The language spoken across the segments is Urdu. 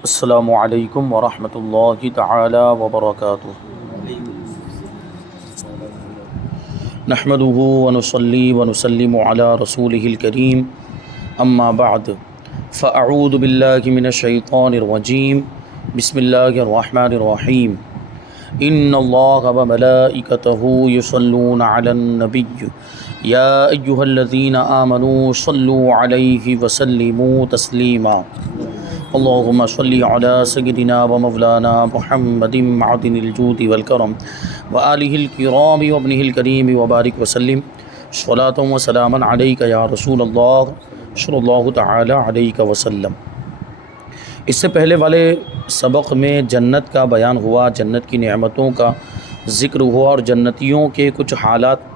السلام علیکم ورحمۃ اللہ تعالی وبرکاتہ۔ نحمده ونصلی ونسلم علی رسولہ الکریم، اما بعد فاعوذ باللہ من الشیطان الرجیم، بسم اللہ الرحمن الرحیم۔ ان اللہ وملائکتہ یصلون علی النبی یا ایہا الذین آمنوا صلوا علیہ وسلموا تسلیما۔ اللہم صلی علی سیدنا و مولانا محمد معدن الجود والکرم وآلہ الکرام وابنہ الکریم وبارک وسلم صلاۃ و سلاما علیک یا رسول اللہ صلی اللہ تعالی علیہ وسلم۔ اس سے پہلے والے سبق میں جنت کا بیان ہوا، جنت کی نعمتوں کا ذکر ہوا اور جنتیوں کے کچھ حالات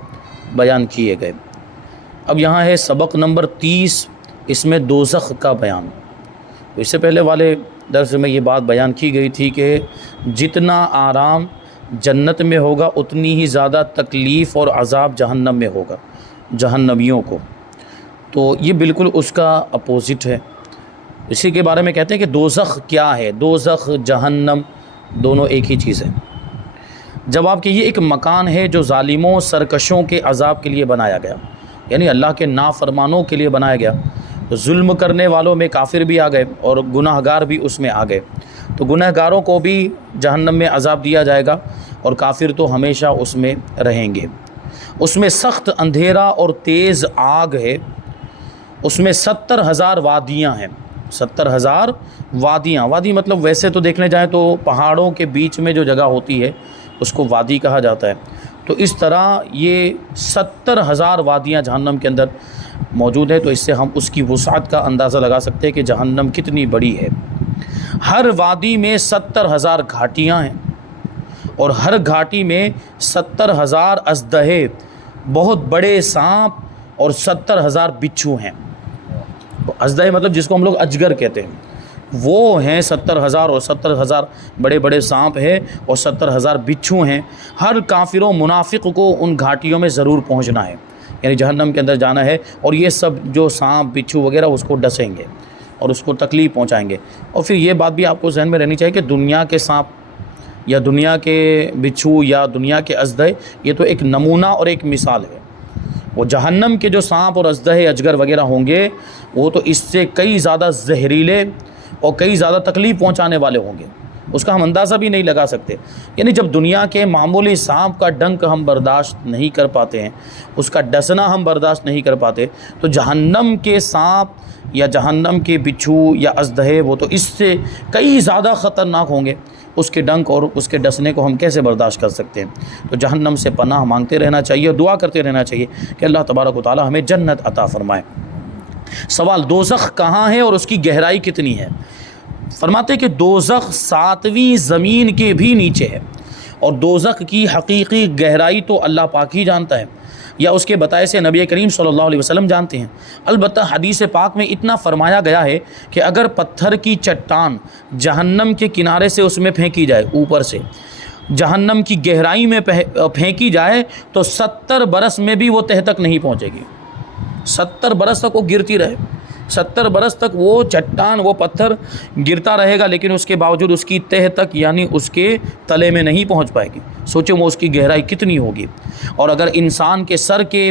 بیان کیے گئے۔ اب یہاں ہے سبق نمبر 30، اس میں دوزخ کا بیان۔ اس سے پہلے والے درس میں یہ بات بیان کی گئی تھی کہ جتنا آرام جنت میں ہوگا اتنی ہی زیادہ تکلیف اور عذاب جہنم میں ہوگا جہنمیوں کو، تو یہ بالکل اس کا اپوزٹ ہے۔ اسی کے بارے میں کہتے ہیں کہ دوزخ کیا ہے، دوزخ جہنم دونوں ایک ہی چیز ہے۔ جواب کہ یہ ایک مکان ہے جو ظالموں سرکشوں کے عذاب کے لیے بنایا گیا، یعنی اللہ کے نافرمانوں کے لیے بنایا گیا۔ ظلم کرنے والوں میں کافر بھی آ گئے اور گناہ گار بھی اس میں آ گئے، تو گناہ گاروں کو بھی جہنم میں عذاب دیا جائے گا اور کافر تو ہمیشہ اس میں رہیں گے۔ اس میں سخت اندھیرا اور تیز آگ ہے، اس میں 70,000 وادیاں ہیں۔ 70,000 وادیاں، وادی مطلب ویسے تو دیکھنے جائیں تو پہاڑوں کے بیچ میں جو جگہ ہوتی ہے اس کو وادی کہا جاتا ہے، تو اس طرح یہ 70,000 وادیاں جہنم کے اندر موجود ہے، تو اس سے ہم اس کی وسعت کا اندازہ لگا سکتے ہیں کہ جہنم کتنی بڑی ہے۔ ہر وادی میں 70,000 گھاٹیاں ہیں اور ہر گھاٹی میں 70,000 اژدہے، بہت بڑے سانپ اور 70,000 بچھو ہیں۔ اژدہے مطلب جس کو ہم لوگ اجگر کہتے ہیں، وہ ہیں 70,000، اور 70,000 بڑے بڑے سانپ ہیں اور 70,000 بچھو ہیں۔ ہر کافر و منافق کو ان گھاٹیوں میں ضرور پہنچنا ہے، یعنی جہنم کے اندر جانا ہے، اور یہ سب جو سانپ بچھو وغیرہ اس کو ڈسیں گے اور اس کو تکلیف پہنچائیں گے۔ اور پھر یہ بات بھی آپ کو ذہن میں رہنی چاہیے کہ دنیا کے سانپ یا دنیا کے بچھو یا دنیا کے اژدہے یہ تو ایک نمونہ اور ایک مثال ہے، وہ جہنم کے جو سانپ اور اژدہے اجگر وغیرہ ہوں گے وہ تو اس سے کئی زیادہ زہریلے اور کئی زیادہ تکلیف پہنچانے والے ہوں گے، اس کا ہم اندازہ بھی نہیں لگا سکتے۔ یعنی جب دنیا کے معمولی سانپ کا ڈنک ہم برداشت نہیں کر پاتے ہیں، اس کا ڈسنا ہم برداشت نہیں کر پاتے، تو جہنم کے سانپ یا جہنم کے بچھو یا اژدہے وہ تو اس سے کئی زیادہ خطرناک ہوں گے، اس کے ڈنک اور اس کے ڈسنے کو ہم کیسے برداشت کر سکتے ہیں؟ تو جہنم سے پناہ مانگتے رہنا چاہیے اور دعا کرتے رہنا چاہیے کہ اللہ تبارک و تعالی ہمیں جنت عطا فرمائے۔ سوال، دوزخ کہاں ہے اور اس کی گہرائی کتنی ہے؟ فرماتے کہ دوزخ 7ویں زمین کے بھی نیچے ہے، اور دوزخ کی حقیقی گہرائی تو اللہ پاک ہی جانتا ہے، یا اس کے بتائے سے نبی کریم صلی اللہ علیہ وسلم جانتے ہیں۔ البتہ حدیث پاک میں اتنا فرمایا گیا ہے کہ اگر پتھر کی چٹان جہنم کے کنارے سے اس میں پھینکی جائے، اوپر سے جہنم کی گہرائی میں پھینکی جائے تو 70 برس میں بھی وہ تہ تک نہیں پہنچے گی۔ 70 برس تک وہ گرتی رہے، 70 برس تک وہ چٹان وہ پتھر گرتا رہے گا، لیکن اس کے باوجود اس کی تہ تک یعنی اس کے تلے میں نہیں پہنچ پائے گی۔ سوچیں وہ اس کی گہرائی کتنی ہوگی۔ اور اگر انسان کے سر کے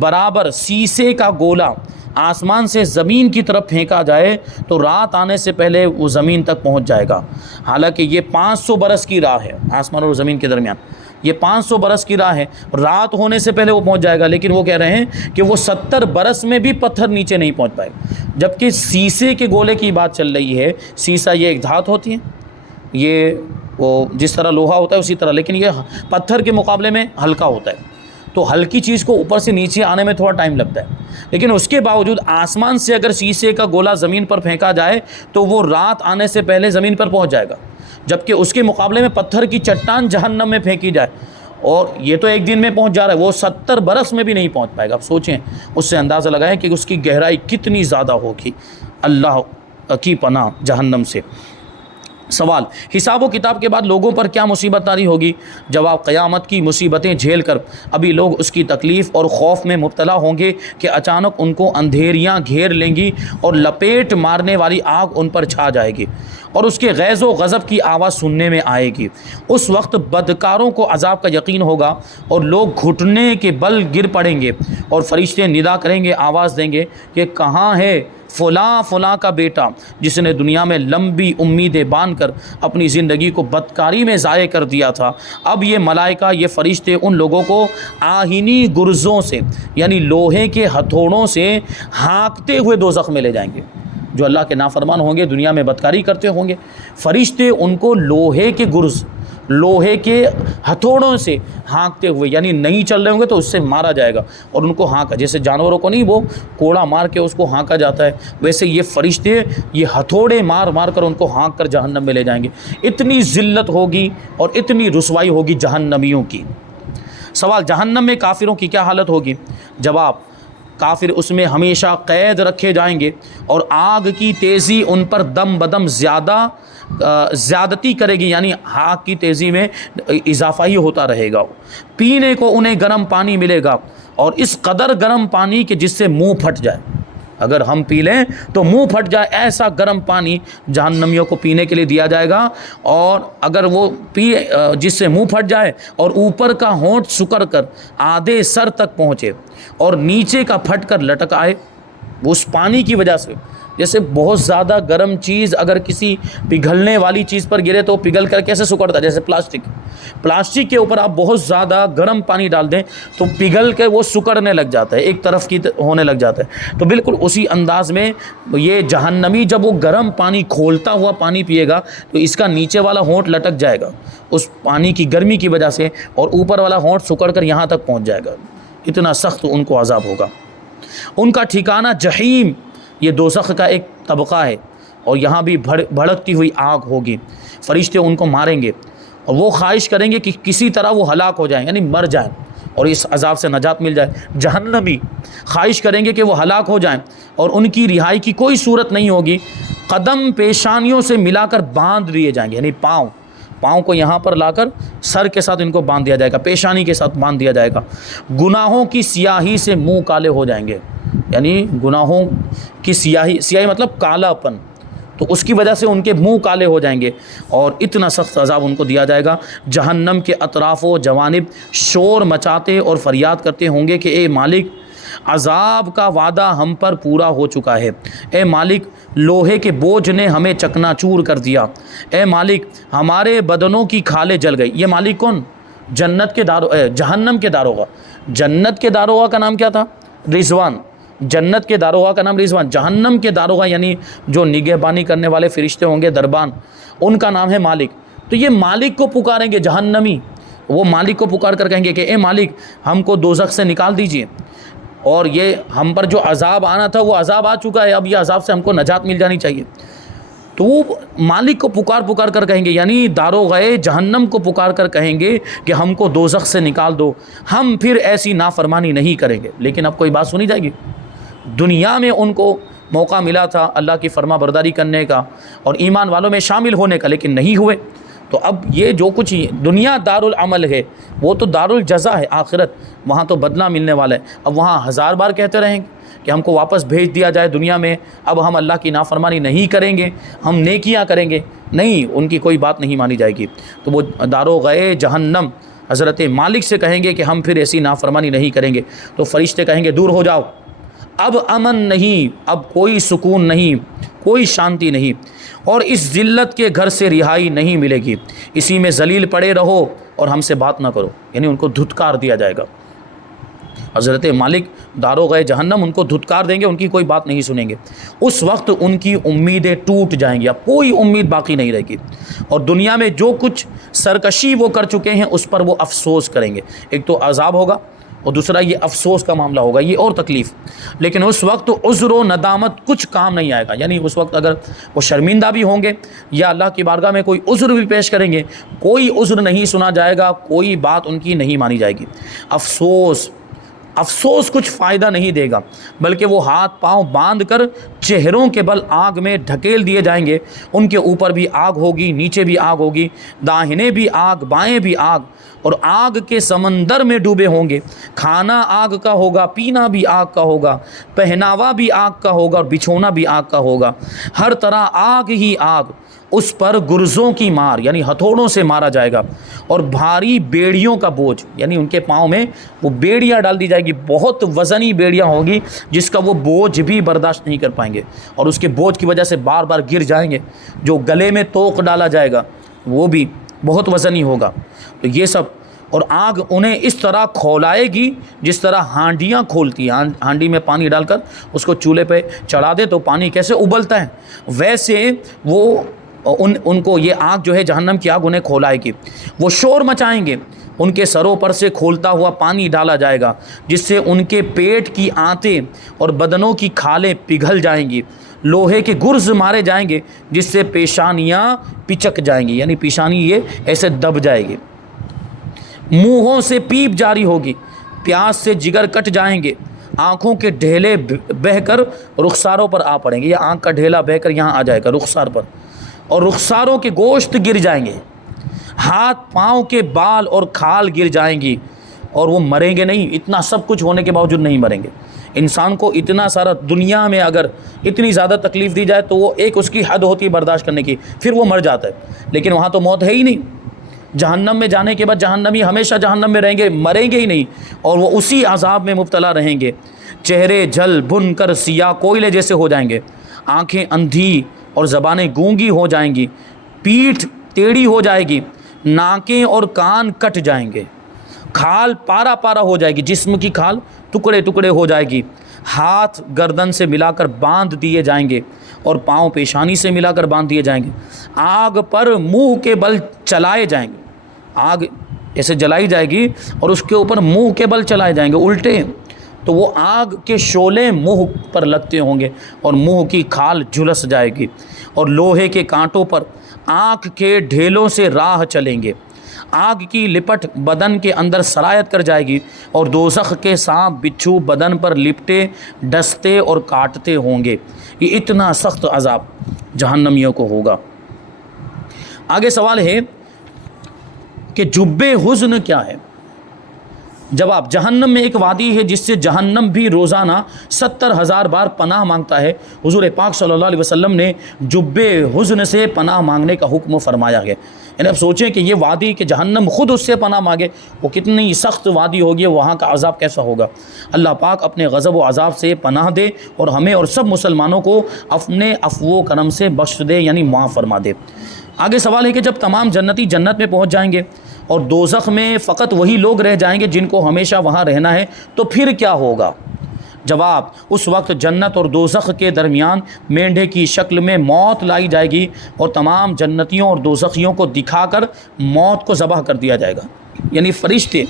برابر شیشے کا گولا آسمان سے زمین کی طرف پھینکا جائے تو رات آنے سے پہلے وہ زمین تک پہنچ جائے گا، حالانکہ یہ 500 برس کی راہ ہے آسمان اور زمین کے درمیان، یہ 500 برس کی راہ ہے، رات ہونے سے پہلے وہ پہنچ جائے گا، لیکن وہ کہہ رہے ہیں کہ وہ 70 برس میں بھی پتھر نیچے نہیں پہنچ پائے گا۔ جبکہ شیشے کے گولے کی بات چل رہی ہے، شیشہ یہ ایک دھات ہوتی ہے، یہ وہ جس طرح لوہا ہوتا ہے اسی طرح، لیکن یہ پتھر کے مقابلے میں ہلکا ہوتا ہے، تو ہلکی چیز کو اوپر سے نیچے آنے میں تھوڑا ٹائم لگتا ہے، لیکن اس کے باوجود آسمان سے اگر شیشے کا گولا زمین پر پھینکا جائے تو وہ رات آنے سے پہلے زمین پر پہنچ جائے گا، جبکہ اس کے مقابلے میں پتھر کی چٹان جہنم میں پھینکی جائے اور یہ تو ایک دن میں پہنچ جا رہا ہے، وہ 70 برس میں بھی نہیں پہنچ پائے گا۔ اب سوچیں، اس سے اندازہ لگائیں کہ اس کی گہرائی کتنی زیادہ ہوگی۔ اللہ کی پناہ جہنم سے۔ سوال، حساب و کتاب کے بعد لوگوں پر کیا مصیبت طاری ہوگی؟ جواب، قیامت کی مصیبتیں جھیل کر ابھی لوگ اس کی تکلیف اور خوف میں مبتلا ہوں گے کہ اچانک ان کو اندھیریاں گھیر لیں گی اور لپیٹ مارنے والی آگ ان پر چھا جائے گی اور اس کے غیظ و غضب کی آواز سننے میں آئے گی۔ اس وقت بدکاروں کو عذاب کا یقین ہوگا اور لوگ گھٹنے کے بل گر پڑیں گے اور فرشتے ندا کریں گے، آواز دیں گے کہ کہاں ہے فلاں فلاں کا بیٹا جس نے دنیا میں لمبی امیدیں باندھ کر اپنی زندگی کو بدکاری میں ضائع کر دیا تھا۔ اب یہ ملائکہ، یہ فرشتے ان لوگوں کو آہنی گرزوں سے یعنی لوہے کے ہتھوڑوں سے ہانکتے ہوئے دوزخ میں لے جائیں گے۔ جو اللہ کے نافرمان ہوں گے، دنیا میں بدکاری کرتے ہوں گے، فرشتے ان کو لوہے کے گرز، لوہے کے ہتھوڑوں سے ہانکتے ہوئے، یعنی نہیں چل رہے ہوں گے تو اس سے مارا جائے گا اور ان کو ہانکا، جیسے جانوروں کو نہیں وہ کوڑا مار کے اس کو ہانکا جاتا ہے، ویسے یہ فرشتے یہ ہتھوڑے مار مار کر ان کو ہانک کر جہنم میں لے جائیں گے۔ اتنی ذلت ہوگی اور اتنی رسوائی ہوگی جہنمیوں کی۔ سوال، جہنم میں کافروں کی کیا حالت ہوگی؟ جواب، کافر اس میں ہمیشہ قید رکھے جائیں گے اور آگ کی تیزی ان پر دم بدم زیادتی کرے گی، یعنی آگ کی تیزی میں اضافہ ہی ہوتا رہے گا۔ پینے کو انہیں گرم پانی ملے گا اور اس قدر گرم پانی کہ جس سے منہ پھٹ جائے، اگر ہم پی لیں تو منہ پھٹ جائے، ایسا گرم پانی جہنمیوں کو پینے کے لیے دیا جائے گا، اور اگر وہ پیے جس سے منہ پھٹ جائے اور اوپر کا ہونٹ سکڑ کر آدھے سر تک پہنچے اور نیچے کا پھٹ کر لٹک آئے اس پانی کی وجہ سے۔ جیسے بہت زیادہ گرم چیز اگر کسی پگھلنے والی چیز پر گرے تو پگھل کر کیسے سکڑتا ہے، جیسے پلاسٹک کے اوپر آپ بہت زیادہ گرم پانی ڈال دیں تو پگھل کے وہ سکڑنے لگ جاتا ہے، ایک طرف کی ہونے لگ جاتا ہے۔ تو بالکل اسی انداز میں یہ جہنمی جب وہ گرم پانی کھولتا ہوا پانی پیے گا تو اس کا نیچے والا ہونٹ لٹک جائے گا اس پانی کی گرمی کی وجہ سے، اور اوپر والا ہونٹ سکڑ کر یہاں تک پہنچ جائے گا۔ اتنا سخت ان کو عذاب ہوگا۔ ان کا ٹھکانہ جہیم، یہ دوزخ کا ایک طبقہ ہے، اور یہاں بھی بھڑکتی ہوئی آگ ہوگی۔ فرشتے ان کو ماریں گے اور وہ خواہش کریں گے کہ کسی طرح وہ ہلاک ہو جائیں، یعنی مر جائیں اور اس عذاب سے نجات مل جائے۔ جہنمی خواہش کریں گے کہ وہ ہلاک ہو جائیں اور ان کی رہائی کی کوئی صورت نہیں ہوگی۔ قدم پیشانیوں سے ملا کر باندھ لیے جائیں گے، یعنی پاؤں کو یہاں پر لا کر سر کے ساتھ ان کو باندھ دیا جائے گا، پیشانی کے ساتھ باندھ دیا جائے گا۔ گناہوں کی سیاہی سے منہ کالے ہو جائیں گے، یعنی گناہوں کی سیاہی مطلب کالا پن، تو اس کی وجہ سے ان کے منہ کالے ہو جائیں گے اور اتنا سخت عذاب ان کو دیا جائے گا۔ جہنم کے اطراف و جوانب شور مچاتے اور فریاد کرتے ہوں گے کہ اے مالک، عذاب کا وعدہ ہم پر پورا ہو چکا ہے۔ اے مالک، لوہے کے بوجھ نے ہمیں چکنا چور کر دیا۔ اے مالک، ہمارے بدنوں کی کھالیں جل گئی۔ یہ مالک کون؟ جہنم کے داروغہ۔ جنت کے داروغہ کا نام کیا تھا؟ رضوان۔ جنت کے داروغہ کا نام رضوان، جہنم کے داروغہ یعنی جو نگہبانی کرنے والے فرشتے ہوں گے، دربان، ان کا نام ہے مالک۔ تو یہ مالک کو پکاریں گے جہنمی، وہ مالک کو پکار کر کہیں گے کہ اے مالک، ہم کو دوزخ سے نکال دیجئے، اور یہ ہم پر جو عذاب آنا تھا وہ عذاب آ چکا ہے، اب یہ عذاب سے ہم کو نجات مل جانی چاہیے۔ تو وہ مالک کو پکار کر کہیں گے، یعنی داروغے جہنم کو پکار کر کہیں گے کہ ہم کو دوزخ سے نکال دو، ہم پھر ایسی نافرمانی نہیں کریں گے۔ لیکن اب کوئی بات سنی جائے گی؟ دنیا میں ان کو موقع ملا تھا اللہ کی فرما برداری کرنے کا اور ایمان والوں میں شامل ہونے کا، لیکن نہیں ہوئے۔ تو اب یہ جو کچھ دنیا دار العمل ہے، وہ تو دار الجزا ہے، آخرت وہاں تو بدلہ ملنے والا ہے۔ اب وہاں ہزار بار کہتے رہیں گے کہ ہم کو واپس بھیج دیا جائے دنیا میں، اب ہم اللہ کی نافرمانی نہیں کریں گے، ہم نیکیاں کریں گے، نہیں، ان کی کوئی بات نہیں مانی جائے گی۔ تو وہ داروغے جہنم حضرت مالک سے کہیں گے کہ ہم پھر ایسی نافرمانی نہیں کریں گے۔ تو فرشتے کہیں گے دور ہو جاؤ، اب امن نہیں، اب کوئی سکون نہیں، کوئی شانتی نہیں، اور اس ذلت کے گھر سے رہائی نہیں ملے گی، اسی میں ذلیل پڑے رہو اور ہم سے بات نہ کرو، یعنی ان کو دھتکار دیا جائے گا۔ حضرت مالک داروغے جہنم ان کو دھتکار دیں گے، ان کی کوئی بات نہیں سنیں گے۔ اس وقت ان کی امیدیں ٹوٹ جائیں گی، اب کوئی امید باقی نہیں رہے گی، اور دنیا میں جو کچھ سرکشی وہ کر چکے ہیں اس پر وہ افسوس کریں گے۔ ایک تو عذاب ہوگا اور دوسرا یہ افسوس کا معاملہ ہوگا، یہ اور تکلیف۔ لیکن اس وقت عذر و ندامت کچھ کام نہیں آئے گا، یعنی اس وقت اگر وہ شرمندہ بھی ہوں گے یا اللہ کی بارگاہ میں کوئی عذر بھی پیش کریں گے، کوئی عذر نہیں سنا جائے گا، کوئی بات ان کی نہیں مانی جائے گی۔ افسوس کچھ فائدہ نہیں دے گا، بلکہ وہ ہاتھ پاؤں باندھ کر چہروں کے بل آگ میں ڈھکیل دیے جائیں گے۔ ان کے اوپر بھی آگ ہوگی، نیچے بھی آگ ہوگی، داہنے بھی آگ، بائیں بھی آگ، اور آگ کے سمندر میں ڈوبے ہوں گے۔ کھانا آگ کا ہوگا، پینا بھی آگ کا ہوگا، پہناوا بھی آگ کا ہوگا، اور بچھونا بھی آگ کا ہوگا۔ ہر طرح آگ ہی آگ، اس پر گرزوں کی مار یعنی ہتھوڑوں سے مارا جائے گا، اور بھاری بیڑیوں کا بوجھ یعنی ان کے پاؤں میں وہ بیڑیاں ڈال دی جائے گی، بہت وزنی بیڑیاں ہوگی جس کا وہ بوجھ بھی برداشت نہیں کر پائیں گے، اور اس کے بوجھ کی وجہ سے بار بار گر جائیں گے۔ جو گلے میں توق ڈالا جائے گا وہ بھی بہت وزنی ہوگا۔ تو یہ سب، اور آگ انہیں اس طرح کھولائے گی جس طرح ہانڈیاں کھولتی ہیں، ہانڈی میں پانی ڈال کر اس کو چولہے پہ چڑھا دے تو پانی کیسے ابلتا ہے، ویسے وہ ان کو یہ آگ جو ہے جہنم کی آگ انہیں کھولائے گی۔ وہ شور مچائیں گے، ان کے سروں پر سے کھولتا ہوا پانی ڈالا جائے گا جس سے ان کے پیٹ کی آنتیں اور بدنوں کی کھالیں پگھل جائیں گی۔ لوہے کے گرز مارے جائیں گے جس سے پیشانیاں پچک جائیں گی، یعنی پیشانی یہ ایسے دب جائے گی۔ منہوں سے پیپ جاری ہوگی، پیاس سے جگر کٹ جائیں گے، آنکھوں کے ڈھیلے بہہ کر رخساروں پر آ پڑیں گے، یہ آنکھ کا ڈھیلا بہہ کر یہاں آ جائے گا رخسار پر، اور رخساروں کے گوشت گر جائیں گے، ہاتھ پاؤں کے بال اور کھال گر جائیں گی، اور وہ مریں گے نہیں۔ اتنا سب کچھ ہونے کے باوجود نہیں مریں گے۔ انسان کو اتنا سارا دنیا میں اگر اتنی زیادہ تکلیف دی جائے تو وہ ایک اس کی حد ہوتی ہے برداشت کرنے کی، پھر وہ مر جاتا ہے، لیکن وہاں تو موت ہے ہی نہیں۔ جہنم میں جانے کے بعد جہنمی ہمیشہ جہنم میں رہیں گے، مریں گے ہی نہیں، اور وہ اسی عذاب میں مبتلا رہیں گے۔ چہرے جل بھن کر سیاہ کوئلے جیسے ہو جائیں گے، آنکھیں اندھی اور زبانیں گونگی ہو جائیں گی، پیٹھ ٹیڑھی ہو جائے گی، ناکیں اور کان کٹ جائیں گے، کھال پارا پارا ہو جائے گی، جسم کی کھال ٹکڑے ٹکڑے ہو جائے گی، ہاتھ گردن سے ملا کر باندھ دیے جائیں گے، اور پاؤں پیشانی سے ملا کر باندھ دیے جائیں گے۔ آگ پر منہ کے بل چلائے جائیں گے، آگ ایسے جلائی جائے گی اور اس کے اوپر منہ کے بل چلائے جائیں گے الٹے، تو وہ آگ کے شعلے منہ پر لگتے ہوں گے اور منہ کی کھال جھلس جائے گی، اور لوہے کے کانٹوں پر آنکھ کے ڈھیلوں سے راہ چلیں گے۔ آگ کی لپٹ بدن کے اندر سرایت کر جائے گی، اور دوزخ کے سانپ بچھو بدن پر لپٹے ڈستے اور کاٹتے ہوں گے۔ یہ اتنا سخت عذاب جہنمیوں کو ہوگا۔ آگے سوال ہے کہ جب حزن کیا ہے؟ جواب، جہنم میں ایک وادی ہے جس سے جہنم بھی روزانہ 70,000 بار پناہ مانگتا ہے۔ حضور پاک صلی اللہ علیہ وسلم نے جب حزن سے پناہ مانگنے کا حکم فرمایا ہے۔ یعنی اب سوچیں کہ یہ وادی کہ جہنم خود اس سے پناہ مانگے، وہ کتنی سخت وادی ہوگی، وہاں کا عذاب کیسا ہوگا۔ اللہ پاک اپنے غضب و عذاب سے پناہ دے اور ہمیں اور سب مسلمانوں کو اپنے عفو و کرم سے بخش دے، یعنی معاف فرما دے۔ آگے سوال ہے کہ جب تمام جنتی جنت میں پہنچ جائیں گے اور دوزخ میں فقط وہی لوگ رہ جائیں گے جن کو ہمیشہ وہاں رہنا ہے، تو پھر کیا ہوگا؟ جواب، اس وقت جنت اور دوزخ کے درمیان مینڈھے کی شکل میں موت لائی جائے گی، اور تمام جنتیوں اور دوزخیوں کو دکھا کر موت کو ذبح کر دیا جائے گا۔ یعنی فرشتے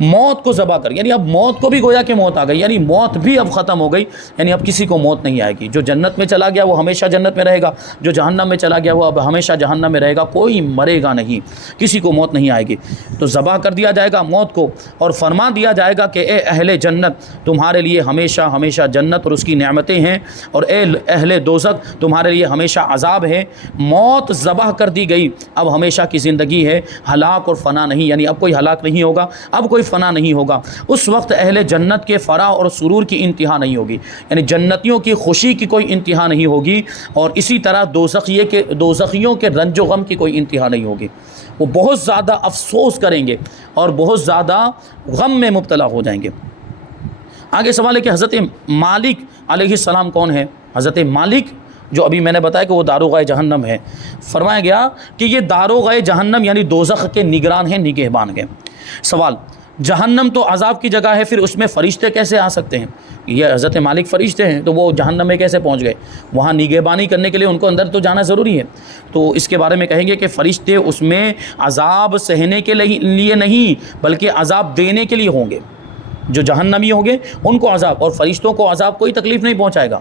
موت کو ذبح کر، یعنی اب موت کو بھی گویا کہ موت آ گئی، یعنی موت بھی اب ختم ہو گئی، یعنی اب کسی کو موت نہیں آئے گی۔ جو جنت میں چلا گیا وہ ہمیشہ جنت میں رہے گا، جو جہنم میں چلا گیا وہ اب ہمیشہ جہنم میں رہے گا، کوئی مرے گا نہیں، کسی کو موت نہیں آئے گی۔ تو ذبح کر دیا جائے گا موت کو، اور فرما دیا جائے گا کہ اے اہل جنت، تمہارے لیے ہمیشہ ہمیشہ جنت اور اس کی نعمتیں ہیں، اور اے اہل دوزخ، تمہارے لیے ہمیشہ عذاب ہے۔ موت ذبح کر دی گئی، اب ہمیشہ کی زندگی ہے، ہلاک اور فنا نہیں، یعنی اب کوئی ہلاک نہیں ہوگا، اب کوئی فنا نہیں ہوگا۔ اس وقت اہل جنت کے فرح اور سرور کی انتہا نہیں ہوگی، یعنی جنتیوں کی خوشی کی کوئی انتہا نہیں ہوگی، اور اسی طرح دوزخیوں کے رنج و غم کی کوئی انتہا نہیں ہوگی۔ وہ بہت زیادہ افسوس کریں گے اور بہت زیادہ غم میں مبتلا ہو جائیں گے۔ آگے سوال ہے کہ حضرت مالک علیہ السلام کون ہے؟ حضرت مالک، جو ابھی میں نے بتایا کہ وہ داروغہ جہنم ہے، فرمایا گیا کہ یہ داروغہ جہنم یعنی دوزخ کے نگران ہیں، نگہبان ہیں۔ سوال، جہنم تو عذاب کی جگہ ہے، پھر اس میں فرشتے کیسے آ سکتے ہیں؟ یہ حضرت مالک فرشتے ہیں، تو وہ جہنم میں کیسے پہنچ گئے؟ وہاں نگہبانی کرنے کے لیے ان کو اندر تو جانا ضروری ہے۔ تو اس کے بارے میں کہیں گے کہ فرشتے اس میں عذاب سہنے کے لیے نہیں بلکہ عذاب دینے کے لیے ہوں گے۔ جو جہنمی ہوں گے ان کو عذاب، اور فرشتوں کو عذاب کوئی تکلیف نہیں پہنچائے گا،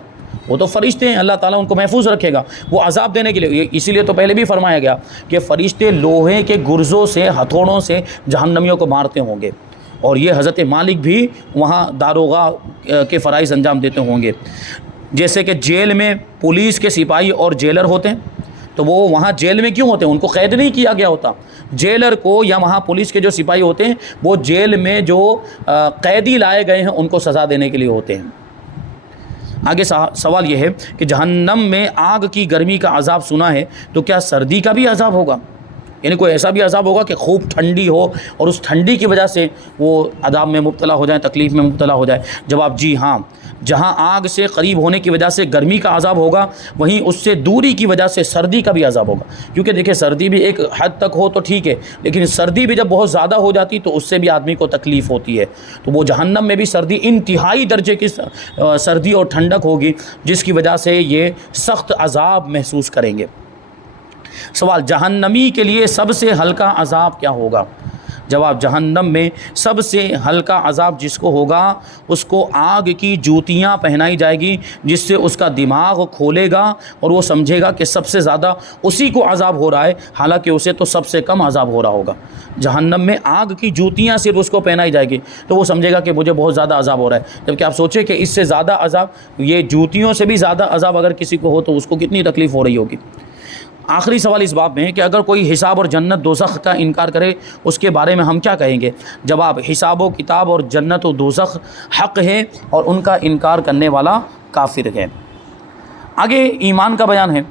وہ تو فرشتے ہیں، اللہ تعالیٰ ان کو محفوظ رکھے گا، وہ عذاب دینے کے لیے۔ اسی لیے تو پہلے بھی فرمایا گیا کہ فرشتے لوہے کے گرزوں سے، ہتھوڑوں سے جہنمیوں کو مارتے ہوں گے، اور یہ حضرت مالک بھی وہاں داروغہ کے فرائض انجام دیتے ہوں گے۔ جیسے کہ جیل میں پولیس کے سپاہی اور جیلر ہوتے ہیں، تو وہ وہاں جیل میں کیوں ہوتے ہیں؟ ان کو قید نہیں کیا گیا ہوتا۔ جیلر کو یا وہاں پولیس کے جو سپاہی ہوتے ہیں وہ جیل میں جو قیدی لائے گئے ہیں ان کو سزا دینے کے لیے ہوتے ہیں۔ آگے سوال یہ ہے کہ جہنم میں آگ کی گرمی کا عذاب سنا ہے، تو کیا سردی کا بھی عذاب ہوگا؟ یعنی کوئی ایسا بھی عذاب ہوگا کہ خوب ٹھنڈی ہو اور اس ٹھنڈی کی وجہ سے وہ عذاب میں مبتلا ہو جائیں، تکلیف میں مبتلا ہو جائے؟ جواب جی ہاں، جہاں آگ سے قریب ہونے کی وجہ سے گرمی کا عذاب ہوگا، وہیں اس سے دوری کی وجہ سے سردی کا بھی عذاب ہوگا۔ کیونکہ دیکھیں سردی بھی ایک حد تک ہو تو ٹھیک ہے، لیکن سردی بھی جب بہت زیادہ ہو جاتی تو اس سے بھی آدمی کو تکلیف ہوتی ہے۔ تو وہ جہنم میں بھی سردی انتہائی درجے کی سردی اور ٹھنڈک ہوگی، جس کی وجہ سے یہ سخت عذاب محسوس کریں گے۔ سوال، جہنمی کے لیے سب سے ہلکا عذاب کیا ہوگا؟ جواب، جہنم میں سب سے ہلکا عذاب جس کو ہوگا اس کو آگ کی جوتیاں پہنائی جائے گی، جس سے اس کا دماغ کھولے گا اور وہ سمجھے گا کہ سب سے زیادہ اسی کو عذاب ہو رہا ہے، حالانکہ اسے تو سب سے کم عذاب ہو رہا ہوگا۔ جہنم میں آگ کی جوتیاں صرف اس کو پہنائی جائے گی تو وہ سمجھے گا کہ مجھے بہت زیادہ عذاب ہو رہا ہے، جبکہ آپ سوچیں کہ اس سے زیادہ عذاب، یہ جوتیوں سے بھی زیادہ عذاب اگر کسی کو ہو تو اس کو کتنی تکلیف ہو رہی ہوگی۔ آخری سوال اس باب میں ہے کہ اگر کوئی حساب اور جنت دوزخ کا انکار کرے اس کے بارے میں ہم کیا کہیں گے؟ جواب، حساب و کتاب اور جنت و دوزخ حق ہے اور ان کا انکار کرنے والا کافر ہے۔ آگے ایمان کا بیان ہے،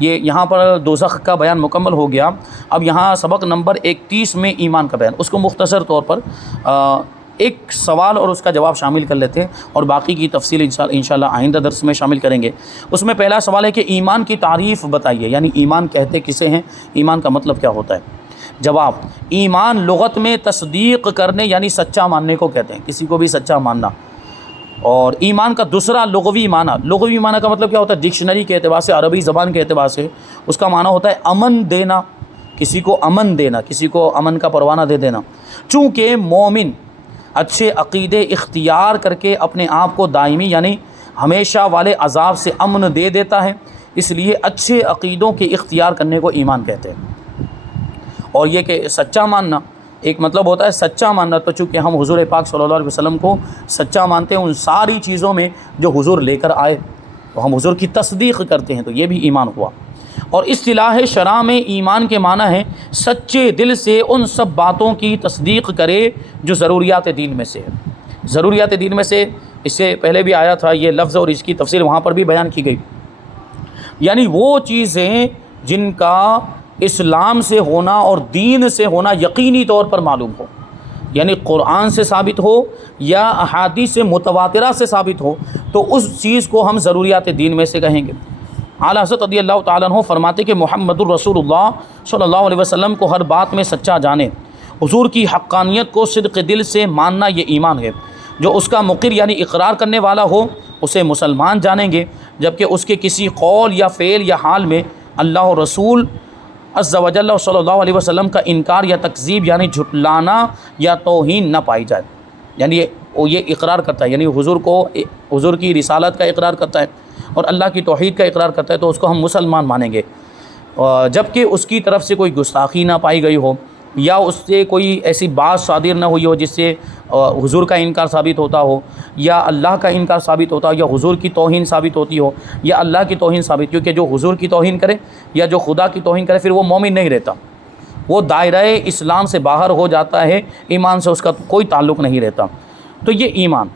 یہ یہاں پر دوزخ کا بیان مکمل ہو گیا۔ اب یہاں سبق نمبر 31 میں ایمان کا بیان، اس کو مختصر طور پر ایک سوال اور اس کا جواب شامل کر لیتے ہیں اور باقی کی تفصیل انشاءاللہ آئندہ درس میں شامل کریں گے۔ اس میں پہلا سوال ہے کہ ایمان کی تعریف بتائیے، یعنی ایمان کہتے کسے ہیں، ایمان کا مطلب کیا ہوتا ہے؟ جواب، ایمان لغت میں تصدیق کرنے یعنی سچا ماننے کو کہتے ہیں، کسی کو بھی سچا ماننا۔ اور ایمان کا دوسرا لغوی معنی کا مطلب کیا ہوتا ہے؟ ڈکشنری کے اعتبار سے، عربی زبان کے اعتبار سے اس کا معنی ہوتا ہے امن دینا، کسی کو امن دینا، کسی کو امن کا پروانہ دے دینا۔ چونکہ مومن اچھے عقیدے اختیار کر کے اپنے آپ کو دائمی یعنی ہمیشہ والے عذاب سے امن دے دیتا ہے، اس لیے اچھے عقیدوں کے اختیار کرنے کو ایمان کہتے ہیں۔ اور یہ کہ سچا ماننا، ایک مطلب ہوتا ہے سچا ماننا، تو چونکہ ہم حضور پاک صلی اللہ علیہ وسلم کو سچا مانتے ہیں ان ساری چیزوں میں جو حضور لے کر آئے، تو ہم حضور کی تصدیق کرتے ہیں، تو یہ بھی ایمان ہوا۔ اور اصطلاح شرع میں ایمان کے معنی ہے سچے دل سے ان سب باتوں کی تصدیق کرے جو ضروریات دین میں سے ہے۔ ضروریات دین میں سے اس سے پہلے بھی آیا تھا یہ لفظ اور اس کی تفصیل وہاں پر بھی بیان کی گئی، یعنی وہ چیزیں جن کا اسلام سے ہونا اور دین سے ہونا یقینی طور پر معلوم ہو، یعنی قرآن سے ثابت ہو یا احادیث متواترہ سے ثابت ہو، تو اس چیز کو ہم ضروریات دین میں سے کہیں گے۔ اعلیٰ حضرت رضی اللہ تعالیٰ عنہ فرماتے کہ محمد الرسول اللہ صلی اللہ علیہ وسلم کو ہر بات میں سچا جانے، حضور کی حقانیت کو صدق دل سے ماننا، یہ ایمان ہے۔ جو اس کا مقر یعنی اقرار کرنے والا ہو اسے مسلمان جانیں گے، جبکہ اس کے کسی قول یا فعل یا حال میں اللہ و رسول عز و جل صلی اللہ علیہ وسلم کا انکار یا تکذیب یعنی جھٹلانا یا توہین نہ پائی جائے، یعنی وہ یہ اقرار کرتا ہے، یعنی حضور کی رسالت کا اقرار کرتا ہے اور اللہ کی توحید کا اقرار کرتا ہے، تو اس کو ہم مسلمان مانیں گے، جبکہ اس کی طرف سے کوئی گستاخی نہ پائی گئی ہو یا اس سے کوئی ایسی بات صادر نہ ہوئی ہو جس سے حضور کا انکار ثابت ہوتا ہو یا اللہ کا انکار ثابت ہوتا ہو یا حضور کی توہین ثابت ہوتی ہو یا اللہ کی توہین ثابت، کیونکہ جو حضور کی توہین کرے یا جو خدا کی توہین کرے پھر وہ مومن نہیں رہتا، وہ دائرہ اسلام سے باہر ہو جاتا ہے، ایمان سے اس کا کوئی تعلق نہیں رہتا۔ تو یہ ایمان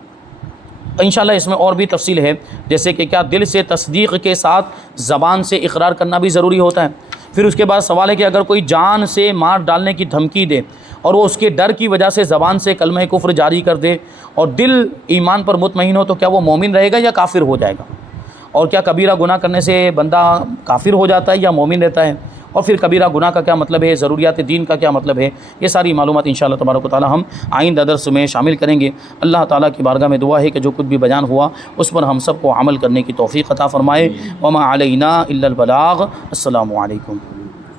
انشاءاللہ اس میں اور بھی تفصیل ہے، جیسے کہ کیا دل سے تصدیق کے ساتھ زبان سے اقرار کرنا بھی ضروری ہوتا ہے؟ پھر اس کے بعد سوال ہے کہ اگر کوئی جان سے مار ڈالنے کی دھمکی دے اور وہ اس کے ڈر کی وجہ سے زبان سے کلمہ کفر جاری کر دے اور دل ایمان پر مطمئن ہو، تو کیا وہ مومن رہے گا یا کافر ہو جائے گا؟ اور کیا کبیرہ گناہ کرنے سے بندہ کافر ہو جاتا ہے یا مومن رہتا ہے؟ اور پھر کبیرہ گناہ کا کیا مطلب ہے، ضروریات دین کا کیا مطلب ہے، یہ ساری معلومات انشاءاللہ تبارک و تعالی ہم آئندہ درس میں شامل کریں گے۔ اللہ تعالیٰ کی بارگاہ میں دعا ہے کہ جو کچھ بھی بیان ہوا اس پر ہم سب کو عمل کرنے کی توفیق عطا فرمائے۔ وما علینا الا البلاغ۔ السلام علیکم۔